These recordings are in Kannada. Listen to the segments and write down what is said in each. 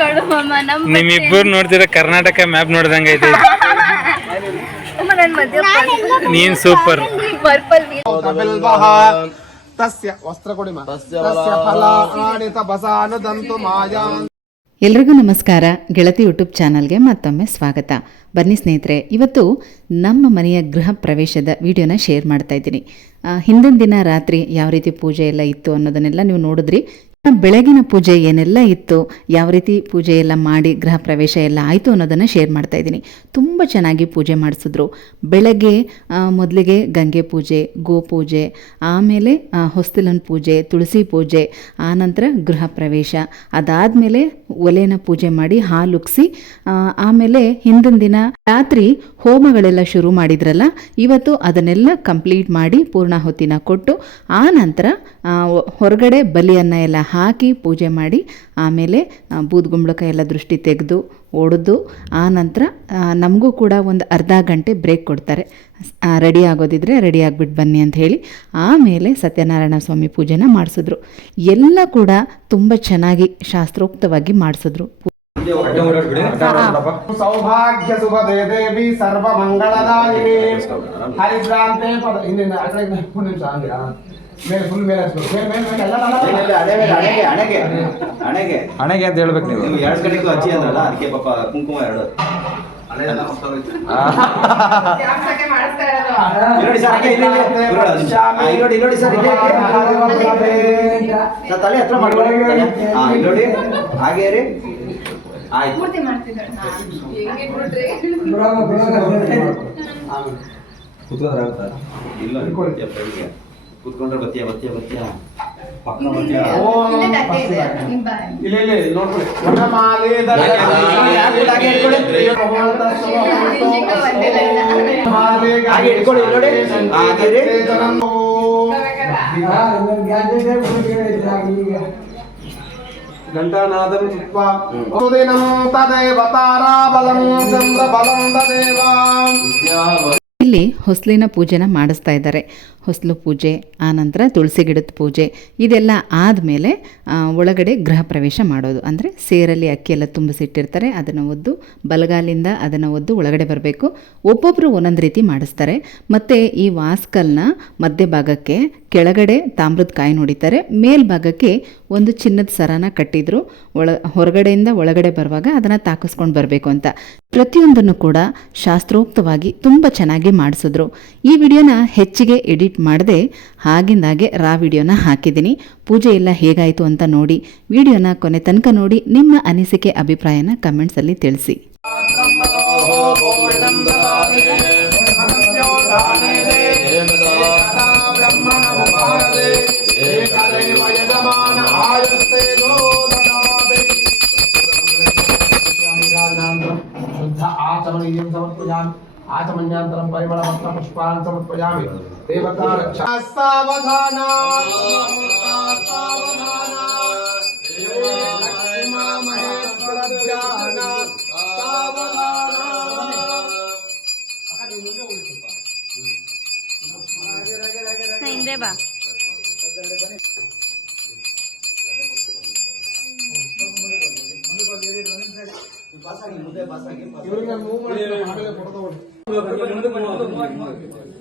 ನಮ್ಮ ನಿಮ್ಮಿಬ್ಬರು ನೋಡ್ತಿರೋ ಕರ್ನಾಟಕ ಮ್ಯಾಪ್ ನೋಡ್ದಂಗ ಐತೆ ಅಮ್ಮ ನನ್ನ ಮಧ್ಯ ನೀನ್ ಸೂಪರ್ ಪರ್ಪಲ್ ತಸ್ಯ ವಸ್ತ್ರ ಎಲ್ರಿಗೂ ನಮಸ್ಕಾರ. ಗೆಳತಿ ಯೂಟ್ಯೂಬ್ ಚಾನಲ್ಗೆ ಮತ್ತೊಮ್ಮೆ ಸ್ವಾಗತ. ಬನ್ನಿ ಸ್ನೇಹಿತರೆ ಇವತ್ತು ನಮ್ಮ ಮನೆಯ ಗೃಹ ಪ್ರವೇಶದ ವಿಡಿಯೋನ ಶೇರ್ ಮಾಡ್ತಾ ಇದ್ದೀನಿ. ಹಿಂದಿನ ದಿನ ರಾತ್ರಿ ಯಾವ ರೀತಿ ಪೂಜೆ ಎಲ್ಲ ಇತ್ತು ಅನ್ನೋದನ್ನೆಲ್ಲ ನೀವು ನೋಡಿದ್ರಿ. ಬೆಳಗಿನ ಪೂಜೆ ಏನೆಲ್ಲ ಇತ್ತು, ಯಾವ ರೀತಿ ಪೂಜೆ ಎಲ್ಲ ಮಾಡಿ ಗೃಹ ಪ್ರವೇಶ ಎಲ್ಲ ಆಯಿತು ಅನ್ನೋದನ್ನು ಶೇರ್ ಮಾಡ್ತಾ ಇದ್ದೀನಿ. ತುಂಬ ಚೆನ್ನಾಗಿ ಪೂಜೆ ಮಾಡಿಸಿದ್ರು. ಬೆಳಗ್ಗೆ ಮೊದಲಿಗೆ ಗಂಗೆ ಪೂಜೆ, ಗೋ ಪೂಜೆ, ಆಮೇಲೆ ಹೊಸ್ತಿಲನ ಪೂಜೆ, ತುಳಸಿ ಪೂಜೆ ಆನಂತರ ಗೃಹ ಪ್ರವೇಶ. ಅದಾದಮೇಲೆ ಒಲೆನ ಪೂಜೆ ಮಾಡಿ ಹಾಲುಕ್ಸಿ ಆಮೇಲೆ ಹಿಂದಿನ ದಿನ ರಾತ್ರಿ ಹೋಮಗಳೆಲ್ಲ ಶುರು ಮಾಡಿದ್ರಲ್ಲ ಇವತ್ತು ಅದನ್ನೆಲ್ಲ ಕಂಪ್ಲೀಟ್ ಮಾಡಿ ಪೂರ್ಣಾಹುತಿನ ಕೊಟ್ಟು ಆ ನಂತರ ಹೊರಗಡೆ ಬಲಿಯನ್ನು ಎಲ್ಲ ಹಾಕಿ ಪೂಜೆ ಮಾಡಿ ಆಮೇಲೆ ಆ, ಬೂದ್ಗುಂಬಳಕ ಎಲ್ಲ ದೃಷ್ಟಿ ತೆಗೆದು ಒಡೆದು ಆ ನಂತರ ನಮಗೂ ಕೂಡ ಒಂದು ಅರ್ಧ ಗಂಟೆ ಬ್ರೇಕ್ ಕೊಡ್ತಾರೆ. ರೆಡಿ ಆಗೋದಿದ್ರೆ ರೆಡಿ ಆಗಿಬಿಟ್ಟು ಬನ್ನಿ ಅಂತ ಹೇಳಿ ಆಮೇಲೆ ಸತ್ಯನಾರಾಯಣ ಸ್ವಾಮಿ ಪೂಜೆನ ಮಾಡಿಸಿದ್ರು. ಎಲ್ಲ ಕೂಡ ತುಂಬ ಚೆನ್ನಾಗಿ ಶಾಸ್ತ್ರೋಕ್ತವಾಗಿ ಮಾಡಿಸಿದ್ರು. ಸೌಭಾಗ್ಯ ಶುಭದೇ ದೇವಿ ಸರ್ವ ಮಂಗಳದಾಯಿನಿ ಹರಿದ್ರಾಂತೆ ಪದ ಹಿಂದಿನ ಆ ಕಡೆ ಒಂದು ನಿಮಿಷ ಹಂಗೆ, ಆ. ಮೇಲೆ ಫುಲ್ ಮೇಲೆ ಹಚ್ಬೇಕು. ಮೇಲೆ ಮೇಲೆ ಮೇಲೆ ಎಲ್ಲ ಅಲ್ಲ, ಅಲ್ಲ, ಅಲ್ಲ. ಹಣೆಗೆ ಹಣೆಗೆ ಹಣೆಗೆ ಅಂತ ಹೇಳ್ಬೇಕು ನೀವು ನೀವು ಎರಡು ಕಡೆಗೂ ಹಚ್ಚಿ ಅಂದ್ರಲ್ಲ ಅದಕ್ಕೆ ಪಾಪ ಕುಂಕುಮ ಎರಡು. ತಲೆ ಹತ್ರ ಮಾಡ್ಕೊಳ್ಳಿ ಹಾ ಇಲ್ಲಿ ನೋಡಿ ಹಾಗೆ ರೀ ಆಯ್ತು. ಪೂರ್ತಿ ಮಾಡ್ತಿದ್ದಾಳೆ ಇಲ್ಲ ಬತ್ತಿಯ ಬೆಳಿಗ್ಗೆ. ಕೂತ್ಕೊಂಡ್ರೆ ಬತ್ತಿಯ ಬತ್ತಿಯ ಬತ್ತಿಯ? ಪಕ್ಕ ಬತ್ತಿಯ? ಓ ಇಲ್ಲ ಇಲ್ಲ ಇಲ್ಲಿ ಇಲ್ಲಿ ಇಲ್ಲಿ ನೋಡ್ಕೊಳ್ಳಿ. ವನಮಾಲೆ ಧರ- ಹಾಗೆ ಹಾಗೆ ಇಟ್ಕೊಳ್ಳಿ. ಮಾಲೆ ಹಾಗೆ ಇಲ್ಲಿ ನೋಡಿ. ಹಾಗೆ ಇಲ್ಲಿ ಹೊಸಲಿನ ಪೂಜೆನ ಮಾಡಿಸ್ತಾ ಇದ್ದಾರೆ. ಹೊಸ್ಲು ಪೂಜೆ ಆನಂತರ ತುಳಸಿ ಗಿಡದ ಪೂಜೆ, ಇದೆಲ್ಲ ಆದಮೇಲೆ ಒಳಗಡೆ ಗೃಹ ಪ್ರವೇಶ ಮಾಡೋದು. ಅಂದರೆ ಸೇರಲ್ಲಿ ಅಕ್ಕಿ ಎಲ್ಲ ತುಂಬಿಸಿಟ್ಟಿರ್ತಾರೆ, ಅದನ್ನು ಒದ್ದು ಬಲಗಾಲಿಂದ ಅದನ್ನು ಒದ್ದು ಒಳಗಡೆ ಬರಬೇಕು. ಒಬ್ಬೊಬ್ಬರು ಒಂದೊಂದು ರೀತಿ ಮಾಡಿಸ್ತಾರೆ. ಮತ್ತು ಈ ವಾಸ್ಕಲ್ನ ಮಧ್ಯಭಾಗಕ್ಕೆ ಕೆಳಗಡೆ ತಾಮ್ರದ ಕಾಯಿ ನೋಡಿತಾರೆ. ಮೇಲ್ಭಾಗಕ್ಕೆ ಒಂದು ಚಿನ್ನದ ಸರನ ಕಟ್ಟಿದ್ರು. ಒಳ, ಹೊರಗಡೆಯಿಂದ ಒಳಗಡೆ ಬರುವಾಗ ಅದನ್ನು ತಾಕಿಸ್ಕೊಂಡು ಬರಬೇಕು ಅಂತ. ಪ್ರತಿಯೊಂದನ್ನು ಕೂಡ ಶಾಸ್ತ್ರೋಕ್ತವಾಗಿ ತುಂಬ ಚೆನ್ನಾಗಿ ಮಾಡಿಸಿದ್ರು. ಈ ವಿಡಿಯೋನ ಹೆಚ್ಚಿಗೆ ಎಡಿಟ್ ಮಾಡದೆ ಹಾಗಿಂದಾಗೆ ರಾ ವಿಡಿಯೋನ ಹಾಕಿದ್ದೀನಿ. ಪೂಜೆ ಎಲ್ಲ ಹೇಗಾಯಿತು ಅಂತ ನೋಡಿ, ವಿಡಿಯೋನ ಕೊನೆ ತನಕ ನೋಡಿ, ನಿಮ್ಮ ಅನಿಸಿಕೆ, ಅಭಿಪ್ರಾಯನ ಕಮೆಂಟ್ಸಲ್ಲಿ ತಿಳಿಸಿ. మంజాంతరం పరిమళ పుష్పాన్ సమర్పయామి దేవతా సావధానా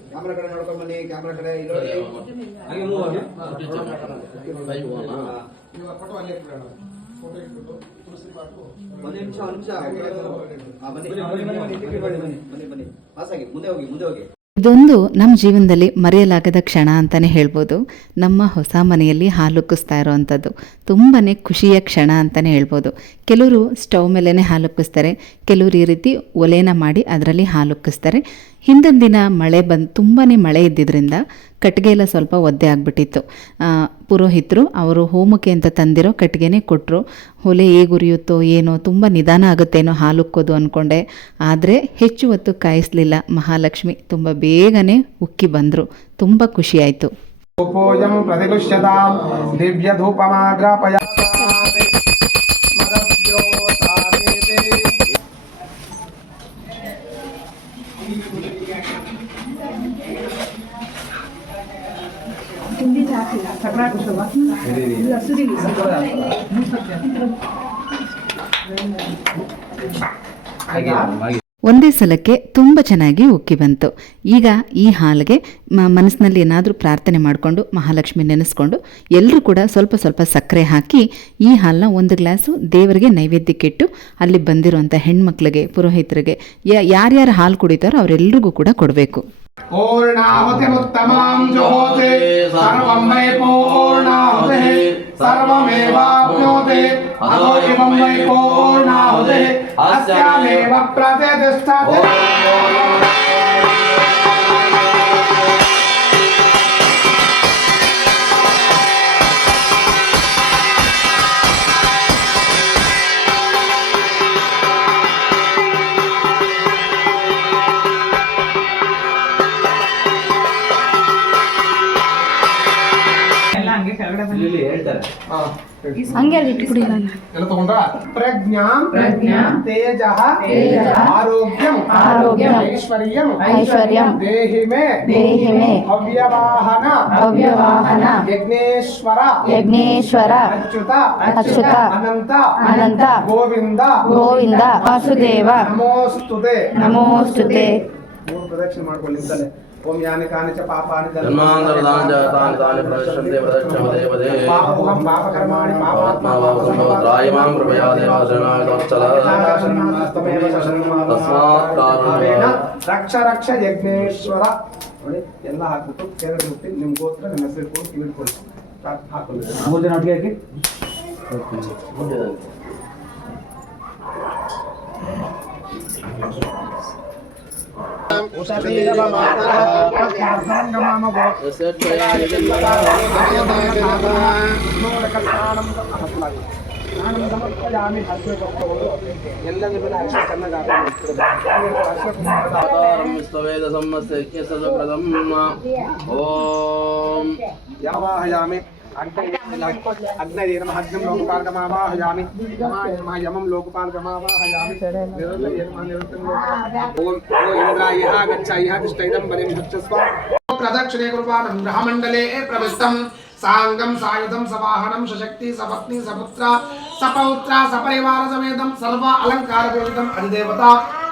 ಕ್ಯಾಮ್ರಾ ಕಡೆ ನೋಡ್ಕೊಂಡ್ ಬನ್ನಿ ಕ್ಯಾಮ್ರಾ ಕಡೆ ಒಂದ್ ನಿಮಿಷ ಒಂದ್ ನಿಮಿಷ ಬನ್ನಿ ಬನ್ನಿ ಬನ್ನಿ ಬನ್ನಿ ಬನ್ನಿ ಬನ್ನಿ ಬನ್ನಿ ಪಾಸಾಗಿ ಮುಂದೆ ಹೋಗಿ ಮುಂದೆ ಹೋಗಿ ಇದೊಂದು ನಮ್ಮ ಜೀವನದಲ್ಲಿ ಮರೆಯಲಾಗದ ಕ್ಷಣ ಅಂತಲೇ ಹೇಳ್ಬೋದು. ನಮ್ಮ ಹೊಸ ಮನೆಯಲ್ಲಿ ಹಾಲುಕ್ಕಿಸ್ತಾ ಇರೋವಂಥದ್ದು ತುಂಬಾ ಖುಷಿಯ ಕ್ಷಣ ಅಂತಲೇ ಹೇಳ್ಬೋದು. ಕೆಲವರು ಸ್ಟವ್ ಮೇಲೇ ಹಾಲುಕ್ಕಿಸ್ತಾರೆ ಕೆಲವರು ಈ ರೀತಿ ಒಲೆನ ಮಾಡಿ ಅದರಲ್ಲಿ ಹಾಲುಕ್ಕಿಸ್ತಾರೆ ಹಿಂದಿನ ದಿನ ಮಳೆ ಬಂದು ತುಂಬಾ ಮಳೆ ಇದ್ದಿದ್ದರಿಂದ ಕಟ್ಟಿಗೆ ಎಲ್ಲ ಸ್ವಲ್ಪ ಒದ್ದೆ ಆಗಿಬಿಟ್ಟಿತ್ತು. ಪುರೋಹಿತರು ಅವರು ಹೋಮಕ್ಕೆ ಅಂತ ತಂದಿರೋ ಕಟ್ಟಿಗೆನೇ ಕೊಟ್ಟರು ಹೊಲೆ ಹೇಗೆ ಉರಿಯುತ್ತೋ ಏನೋ ತುಂಬ ನಿಧಾನ ಆಗುತ್ತೇನೋ ಹಾಲುಕ್ಕೋದು ಅಂದ್ಕೊಂಡೆ ಆದರೆ ಹೆಚ್ಚು ಹೊತ್ತು ಕಾಯಿಸಲಿಲ್ಲ. ಮಹಾಲಕ್ಷ್ಮಿ ತುಂಬ ಬೇಗನೆ ಉಕ್ಕಿ ಬಂದರು. ತುಂಬ ಖುಷಿಯಾಯಿತು ಒಂದೇ ಸಲಕ್ಕೆ ತುಂಬ ಚೆನ್ನಾಗಿ ಉಕ್ಕಿ ಬಂತು. ಈಗ ಈ ಹಾಲಿಗೆ ಮನಸ್ಸಿನಲ್ಲಿ ಏನಾದರೂ ಪ್ರಾರ್ಥನೆ ಮಾಡಿಕೊಂಡು, ಮಹಾಲಕ್ಷ್ಮಿ ನೆನೆಸ್ಕೊಂಡು ಎಲ್ಲರೂ ಕೂಡ ಸ್ವಲ್ಪ ಸ್ವಲ್ಪ ಸಕ್ಕರೆ ಹಾಕಿ ಈ ಹಾಲನ್ನ ಒಂದು ಗ್ಲಾಸು ದೇವರಿಗೆ ನೈವೇದ್ಯಕ್ಕಿಟ್ಟು ಅಲ್ಲಿ ಬಂದಿರುವಂಥ ಹೆಣ್ಮಕ್ಳಿಗೆ, ಪುರೋಹಿತರಿಗೆ ಯಾರ್ಯಾರು ಹಾಲು ಕುಡಿತಾರೋ ಅವರೆಲ್ಲರಿಗೂ ಕೂಡ ಕೊಡಬೇಕು. पूर्णाहुतिमुत्तमां जुहोति सर्वं वै पूर्णाहुतिः सर्वमेवाप्नोति अतो इमं वै पूर्णाहुतिः अस्यामेव प्रतिष्ठते ಹಂಗೆ ಅಲ್ಲಿ ಇಟ್ಬಿಡಿ ಎಲ್ಲ ತಗೊಂಡ್ರ? ಪ್ರಜ್ಞಾ ಪ್ರಜ್ಞಾ ತೇಜಃ ತೇಜಃ ಆರೋಗ್ಯಂ ಆರೋಗ್ಯಂ ಐಶ್ವರ್ಯಂ ಐಶ್ವರ್ಯಂ ದೇಹಿ ಮೇ ದೇಹಿ ಮೇ ಅವ್ಯವಾಹನ ಅವ್ಯವಾಹನ ಯಜ್ಞೇಶ್ವರ ಯಜ್ಞೇಶ್ವರ ಅಚ್ಯುತ ಅಚ್ಯುತ ಅನಂತ ಅನಂತ ಗೋವಿಂದ ಗೋವಿಂದ ವಾಸುದೇವ ನಮೋಸ್ತುತೆ. ನಮೋಸ್ತುತೆ. ಮೂರು ಪ್ರದಕ್ಷಿಣೆ ಮಾಡ್ಕೊಳ್ಳಿ ನಿಂತಲ್ಲೇ ಓಂ ಯಾನಿ ಕಾನಿ ಚ ಪಾಪಾನಿ ಜನ್ಮಾಂತರದಾನ ಚ ತಾನಿ ತಾನಿ ಪ್ರದರ್ಶಂತೆ ಪ್ರದಕ್ಷ ಪದೇ ಪದೇ ಪಾಪಮುಖಂ ಪಾಪಕರ್ಮಾಣಿ ಪಾಪಾತ್ಮ ತ್ರಾಯ ಮಾಂ ಕೃಪಯಾ ದೇವ ಶರಣಾಗತವತ್ಸಲ ತಸ್ಮಾತ್ ಕಾರುಣ್ಯ ರಕ್ಷ ರಕ್ಷ ಯಜ್ಞೇಶ್ವರ ನೋಡಿ ಎಲ್ಲ ಹಾಕ್ಬಿಟ್ಟು ಕೆಳಗಡೆ ಮುಟ್ಟಿ ನಿಮ್ ಗೋತ್ರ ನಿಮ್ಮ ಹೆಸರು ಕೂಡ ಇಟ್ಕೊಳ್ಳಿ ಹಾಕೊಳ್ಳಿ ಮೂರು ಜನ ಒಟ್ಟಿಗೆ ಹಾಕಿ ಯಸ್ಯ ತ್ವಯಾ ಅವತಾರಂ ವಿಶ್ವವೇದ ಸಮ್ಮಸ್ಯ ಯಜ್ಞಸ್ಯ ಸುಕೃತಂ ಓಂ ಯಾವಾಹಯಾಮಿ అగ్నయర్మహగ్నం లోకపాలకమావాహయామి యమం లోకపాలకమావాహయామి ఓం ఇంద్రాయ గచ్చాయ తిష్టైదం బలిం దుచ్చస్వ ప్రదక్షిణే కుర్వాణం గ్రహమండలే ప్రవిష్టం. సాంగం సాయుధం సవాహనం సశక్తి సపత్ని సపుత్ర సపౌత్ర సపరివార సమేతం సర్వ అలంకార దేవితం అధిదేవత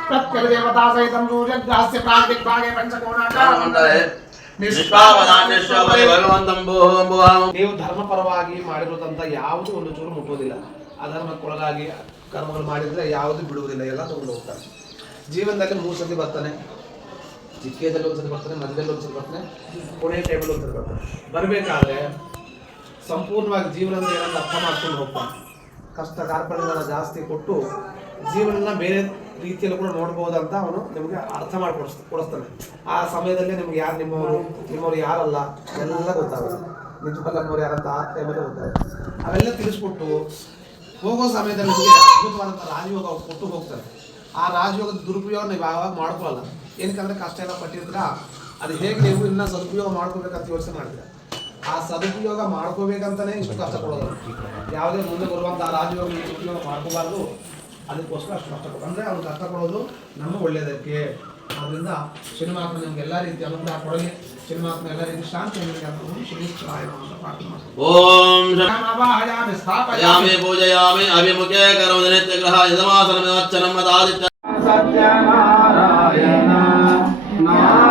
ప్రత్యల సహితం సూర్యగ్రహస్య ప్రాగ్దిగ్భాగే పంచకోణాకార మండలే. ನೀವು ಧರ್ಮಪರವಾಗಿ ಮಾಡಿರೋದಂತ ಯಾವುದು ಒಂದು ಚೂರು ಮುಟ್ಟುವುದಿಲ್ಲ ಅಧರ್ಮಕ್ಕೊಳಗಾಗಿ ಕರ್ಮಗಳು ಮಾಡಿದ್ರೆ ಯಾವುದು ಬಿಡುವುದಿಲ್ಲ ಎಲ್ಲ ತಗೊಂಡು ಹೋಗ್ತಾರೆ. ಜೀವನದಲ್ಲಿ ಮೂರು ಸತಿ ಬರ್ತಾನೆ. ಚಿಕ್ಕದಲ್ಲಿ ಒಂದ್ಸತಿ ಬರ್ತಾನೆ ಮಧ್ಯದಲ್ಲಿ ಒಂದ್ಸತಿ ಬರ್ತಾನೆ ಕೊನೆ ಟೈಮಲ್ಲಿ ಒಂದ್ಸತಿ ಬರ್ತಾನೆ. ಬರಬೇಕಾದ್ರೆ ಸಂಪೂರ್ಣವಾಗಿ ಜೀವನದ ಏನಂತ ಅರ್ಥ ಮಾಡ್ಕೊಂಡು ಹೋಗ್ತಾನೆ ಕಷ್ಟ ಕಾರ್ಪಣ್ಯಗಳನ್ನ ಜಾಸ್ತಿ ಕೊಟ್ಟು ಜೀವನನ ಬೇರೆ ರೀತಿಯಲ್ಲಿ ಕೂಡ ನೋಡ್ಬೋದಂತ ಅವನು ನಿಮಗೆ ಅರ್ಥ ಮಾಡಿಕೊಡಿಸ್ ಕೊಡಿಸ್ತಾನೆ. ಆ ಸಮಯದಲ್ಲಿ ನಿಮ್ಗೆ ಯಾರು ನಿಮ್ಮವರು? ನಿಮ್ಮವ್ರು ಯಾರಲ್ಲ? ಎಲ್ಲ ಗೊತ್ತಾಗುತ್ತೆ. ನಿಜವಲ್ಲ ನಮ್ಮವ್ರು ಯಾರಂತ ಆ ಟೈಮಲ್ಲಿ ಗೊತ್ತಾಗುತ್ತೆ. ಅವೆಲ್ಲ ತಿಳಿಸ್ಬಿಟ್ಟು ಹೋಗೋ ಸಮಯದಲ್ಲಿ ನಿಮಗೆ ಅದ್ಭುತವಾದಂಥ ರಾಜಯೋಗ ಅವ್ರು ಕೊಟ್ಟು ಹೋಗ್ತಾರೆ. ಆ ರಾಜಯೋಗದ ದುರುಪಯೋಗ ನೀವು ಯಾವಾಗ ಮಾಡ್ಕೊಳ್ಳಲ್ಲ ಏನಕ್ಕಂದ್ರೆ ಕಷ್ಟ ಎಲ್ಲ ಪಟ್ಟಿರ್ತೀರ? ಅದು ಹೇಗೆ ನೀವು ಇನ್ನ ಸದುಪಯೋಗ ಮಾಡ್ಕೋಬೇಕಂತ ಯೋಚನೆ ಮಾಡ್ತೀರ? ಆ ಸದುಪಯೋಗ ಮಾಡ್ಕೋಬೇಕಂತಾನೆ ಇಷ್ಟು ಕಷ್ಟ ಕೊಡೋದು ಯಾವುದೇ ಮುಂದೆ ಬರುವಂಥ ರಾಜಯೋಗ ಸದುಪಯೋಗ ಮಾಡ್ಕೋಬಾರ್ದು. ಅದಕ್ಕೋಸ್ಕರ ಅಷ್ಟು ಕಷ್ಟ ಕೊಡೋದು ಅಂದರೆ ಅವ್ನು ಕಷ್ಟ ಕೊಡೋದು ನಮ್ಮ ಒಳ್ಳೆಯದಕ್ಕೆ ಆದ್ದರಿಂದ ಸಿನಿಮಾತ್ಮ ನಿಮ್ಗೆ ಎಲ್ಲ ರೀತಿ ಅನುಗ್ರಹ ಕೊಡಲಿ. ಸಿನಿಮಾತ್ಮ ಎಲ್ಲ ರೀತಿ ಶಾಂತಿ ಓಂ ಸ್ಥಾಪಯಾಮಿ. ಯಾಮಿ ಪೂಜಯಾಮಿ ಅಭಿಮುಖೇ ಕರೋಮಿ ನಿತ್ಯಗ್ರಹ ಯಜಮಾಸನಮಿವಚ್ಚನಂ ಸತ್ಯನಾರಾಯಣ. ನಾರಾಯಣ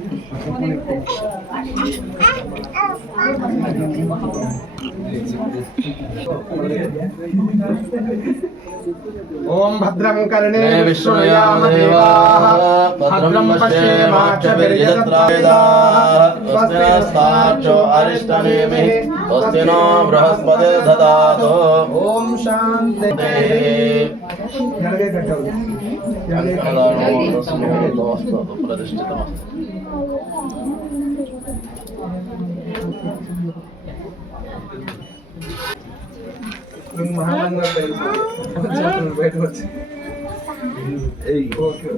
ॐ भद्रं कर्णे विश्वयामदेवाः भद्रं पश्येमाक्षभिर्यत्रायदास्ताक्षो अरिष्टनेमिः स्वस्ति नो बृहस्पतिर्दधातु ॐ शान्तिः బయట వచ్చి ఓకే